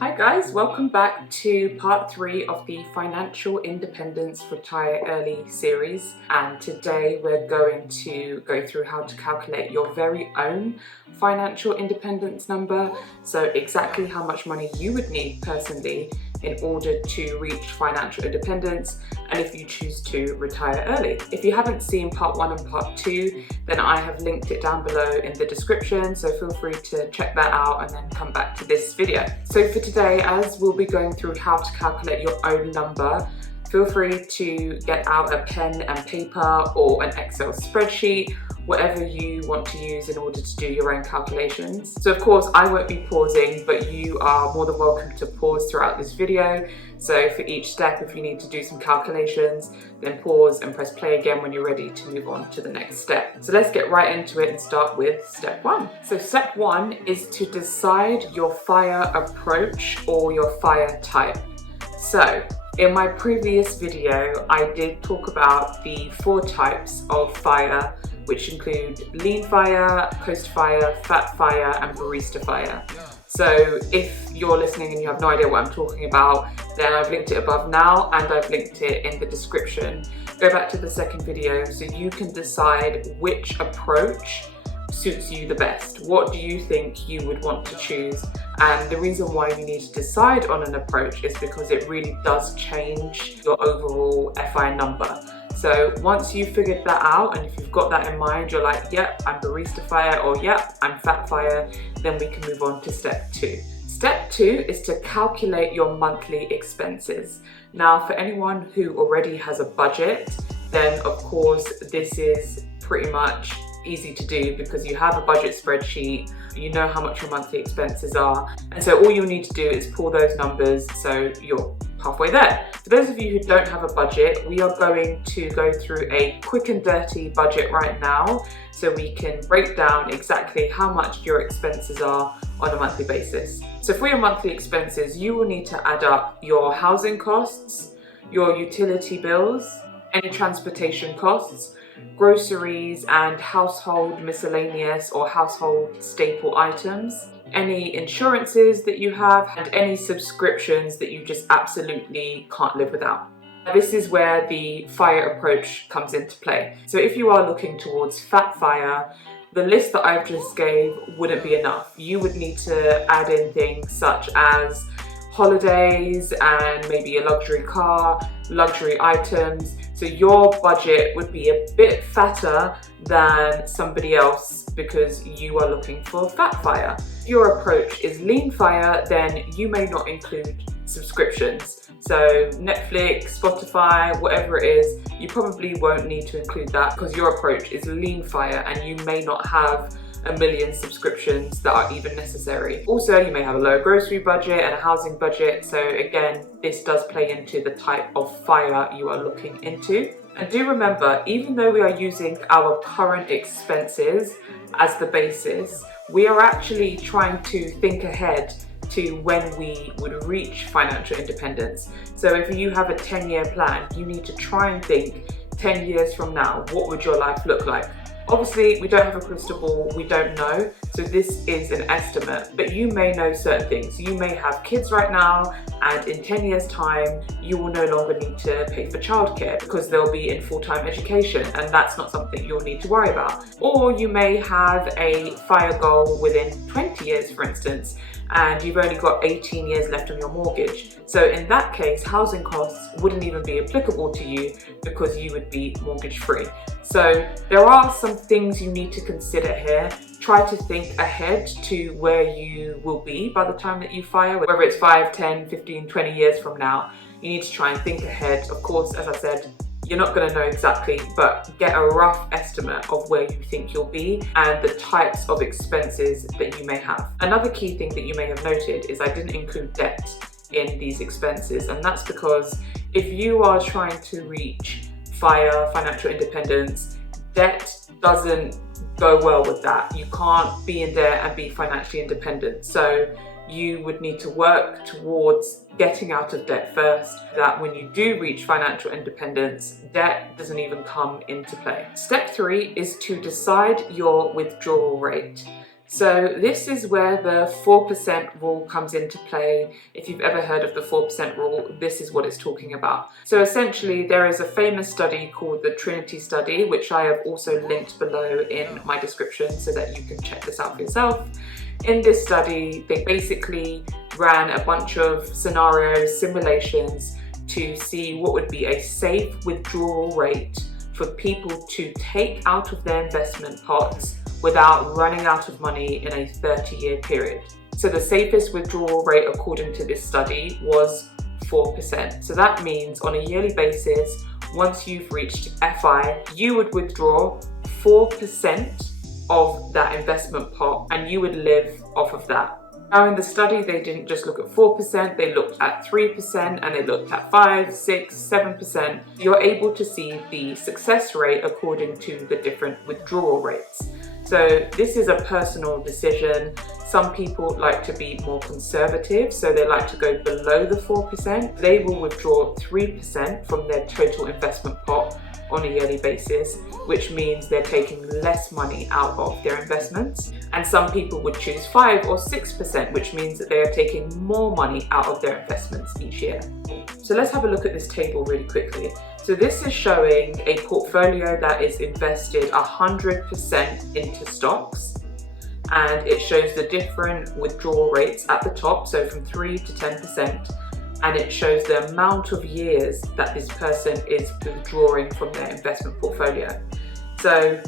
Hi guys, welcome back to part 3 of the Financial Independence Retire Early series, and today we're going to go through how to calculate your very own financial independence number, so exactly how much money you would need personally in order to reach financial independence and if you choose to retire early. If you haven't seen part 1 and part 2, then I have linked it down below in the description, so feel free to check that out and then come back to this video. So for today, as we'll be going through how to calculate your own number, feel free to get out a pen and paper or an Excel spreadsheet, whatever you want to use in order to do your own calculations. So of course I won't be pausing, but you are more than welcome to pause throughout this video. So for each step, if you need to do some calculations, then pause and press play again when you're ready to move on to the next step. So let's get right into it and start with step 1. So step 1 is to decide your FIRE approach or your FIRE type. So in my previous video, I did talk about the 4 types of FIRE, which include lean FIRE, coast FIRE, fat FIRE, and barista FIRE. So if you're listening and you have no idea what I'm talking about, then I've linked it above now and I've linked it in the description. Go back to the second video so you can decide which approach suits you the best. What do you think you would want to choose? And the reason why you need to decide on an approach is because it really does change your overall FI number. So once you've figured that out, and if you've got that in mind, you're like, yep, I'm barista FIRE, or yep, I'm fat FIRE, then we can move on to step 2. Step 2 is to calculate your monthly expenses. Now, for anyone who already has a budget, then of course this is pretty much easy to do because you have a budget spreadsheet, you know how much your monthly expenses are, and so all you need to do is pull those numbers so you're halfway there. For those of you who don't have a budget, we are going to go through a quick and dirty budget right now so we can break down exactly how much your expenses are on a monthly basis. So for your monthly expenses, you will need to add up your housing costs, your utility bills, any transportation costs, groceries and household miscellaneous or household staple items, any insurances that you have, and any subscriptions that you just absolutely can't live without. This is where the FIRE approach comes into play. So if you are looking towards fat FIRE, the list that I've just gave wouldn't be enough. You would need to add in things such as holidays and maybe a luxury car, luxury items. So your budget would be a bit fatter than somebody else because you are looking for fat FIRE. If your approach is lean FIRE, then you may not include subscriptions. So Netflix, Spotify, whatever it is, you probably won't need to include that because your approach is lean FIRE and you may not have a million subscriptions that are even necessary. Also, you may have a low grocery budget and a housing budget, so again, this does play into the type of FIRE you are looking into. And do remember, even though we are using our current expenses as the basis, we are actually trying to think ahead to when we would reach financial independence. So if you have a 10-year plan, you need to try and think 10 years from now, what would your life look like? Obviously, we don't have a crystal ball, we don't know, so this is an estimate, but you may know certain things. You may have kids right now, and in 10 years' time, you will no longer need to pay for childcare because they'll be in full-time education, and that's not something you'll need to worry about. Or you may have a FIRE goal within 20 years, for instance, and you've only got 18 years left on your mortgage. So in that case, housing costs wouldn't even be applicable to you because you would be mortgage free. So there are some things you need to consider here. Try to think ahead to where you will be by the time that you FIRE, whether it's 5, 10, 15, 20 years from now. You need to try and think ahead. Of course, as I said, you're not going to know exactly, but get a rough estimate of where you think you'll be and the types of expenses that you may have. Another key thing that you may have noted is I didn't include debt in these expenses, and that's because if you are trying to reach FIRE, financial independence, debt doesn't go well with that. You can't be in debt and be financially independent. So you would need to work towards getting out of debt first, that when you do reach financial independence, debt doesn't even come into play. Step 3 is to decide your withdrawal rate. So this is where the 4% rule comes into play. If you've ever heard of the 4% rule, this is what it's talking about. So essentially, there is a famous study called the Trinity Study, which I have also linked below in my description so that you can check this out for yourself. In this study, they basically ran a bunch of scenarios, simulations, to see what would be a safe withdrawal rate for people to take out of their investment pots without running out of money in a 30-year period. So the safest withdrawal rate according to this study was 4%. So that means on a yearly basis, once you've reached F.I.R.E, you would withdraw 4% of that investment pot and you would live off of that. Now in the study, they didn't just look at 4%, they looked at 3% and they looked at 5, 6, 7%. You're able to see the success rate according to the different withdrawal rates. So this is a personal decision. Some people like to be more conservative, so they like to go below the 4%. They will withdraw 3% from their total investment pot on a yearly basis, which means they're taking less money out of their investments. And some people would choose 5 or 6%, which means that they are taking more money out of their investments each year. So let's have a look at this table really quickly. So this is showing a portfolio that is invested 100% into stocks, and it shows the different withdrawal rates at the top, so from 3 to 10%, and it shows the amount of years that this person is withdrawing from their investment portfolio. So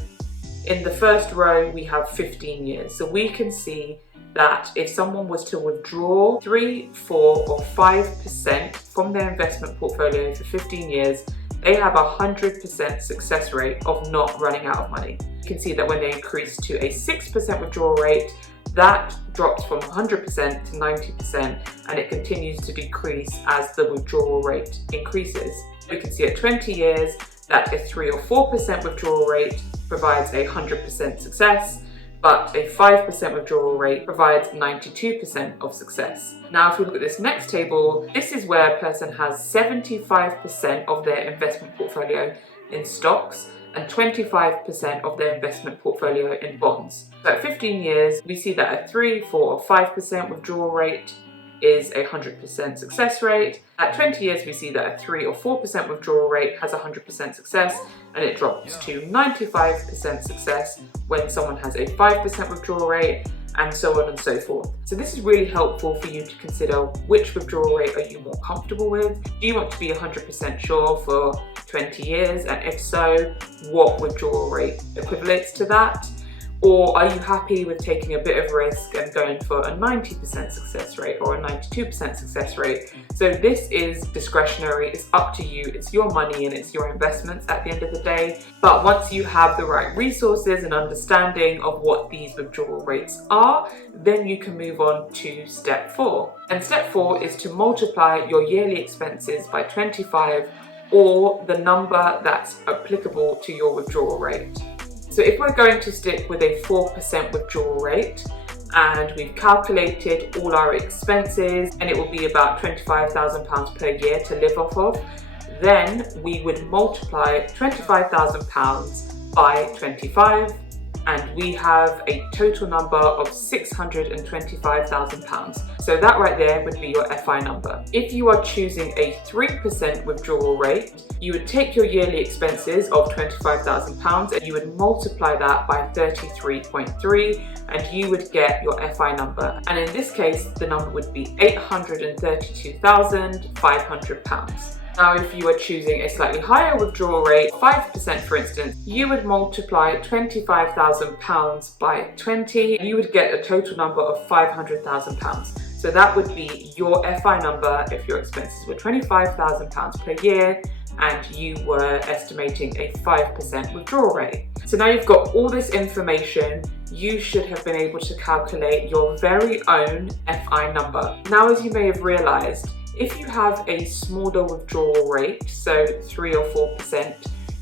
in the first row, we have 15 years. So we can see that if someone was to withdraw 3, 4, or 5% from their investment portfolio for 15 years, they have a 100% success rate of not running out of money. You can see that when they increase to a 6% withdrawal rate, that drops from 100% to 90%, and it continues to decrease as the withdrawal rate increases. We can see at 20 years that a 3 or 4% withdrawal rate provides a 100% success, but a 5% withdrawal rate provides 92% of success. Now, if we look at this next table, this is where a person has 75% of their investment portfolio in stocks and 25% of their investment portfolio in bonds. So at 15 years, we see that a 3, 4, or 5% withdrawal rate is a 100% success rate. At 20 years, we see that a 3 or 4% withdrawal rate has 100% success, and it drops to 95% success when someone has a 5% withdrawal rate, and so on and so forth. So this is really helpful for you to consider which withdrawal rate are you more comfortable with. Do you want to be 100% sure for 20 years? And if so, what withdrawal rate equivalates to that? Or are you happy with taking a bit of risk and going for a 90% success rate or a 92% success rate? So this is discretionary, it's up to you, it's your money and it's your investments at the end of the day. But once you have the right resources and understanding of what these withdrawal rates are, then you can move on to step 4. And step 4 is to multiply your yearly expenses by 25 or the number that's applicable to your withdrawal rate. So if we're going to stick with a 4% withdrawal rate and we've calculated all our expenses and it will be about £25,000 per year to live off of, then we would multiply £25,000 by 25 and we have a total number of £625,000. So that right there would be your FI number. If you are choosing a 3% withdrawal rate, you would take your yearly expenses of £25,000 and you would multiply that by 33.3 and you would get your FI number. And in this case, the number would be £832,500. Now, if you are choosing a slightly higher withdrawal rate, 5% for instance, you would multiply £25,000 by 20, and you would get a total number of £500,000. So that would be your FI number if your expenses were £25,000 per year and you were estimating a 5% withdrawal rate. So now you've got all this information, you should have been able to calculate your very own FI number. Now, as you may have realized, if you have a smaller withdrawal rate, so 3 or 4%,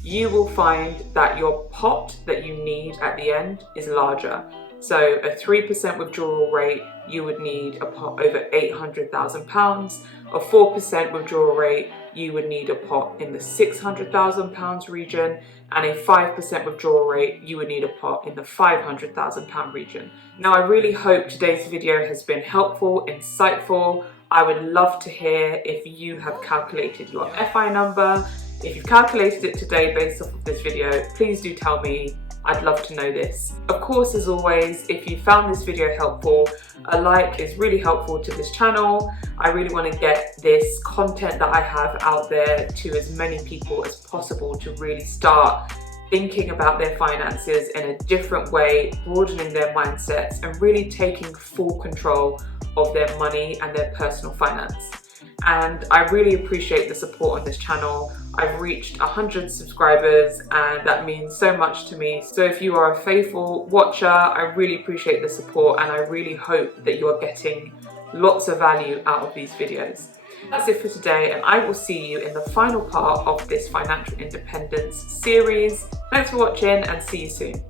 you will find that your pot that you need at the end is larger. So a 3% withdrawal rate, you would need a pot over £800,000. A 4% withdrawal rate, you would need a pot in the £600,000 region, and a 5% withdrawal rate, you would need a pot in the £500,000 region. Now, I really hope today's video has been helpful, insightful. I would love to hear if you have calculated your FI number. If you've calculated it today based off of this video, please do tell me. I'd love to know this. Of course, as always, if you found this video helpful, a like is really helpful to this channel. I really want to get this content that I have out there to as many people as possible to really start thinking about their finances in a different way, broadening their mindsets and really taking full control of their money and their personal finance. And I really appreciate the support on this channel. I've reached 100 subscribers and that means so much to me. So if you are a faithful watcher, I really appreciate the support and I really hope that you are getting lots of value out of these videos. That's it for today, and I will see you in the final part of this financial independence series. Thanks for watching and see you soon.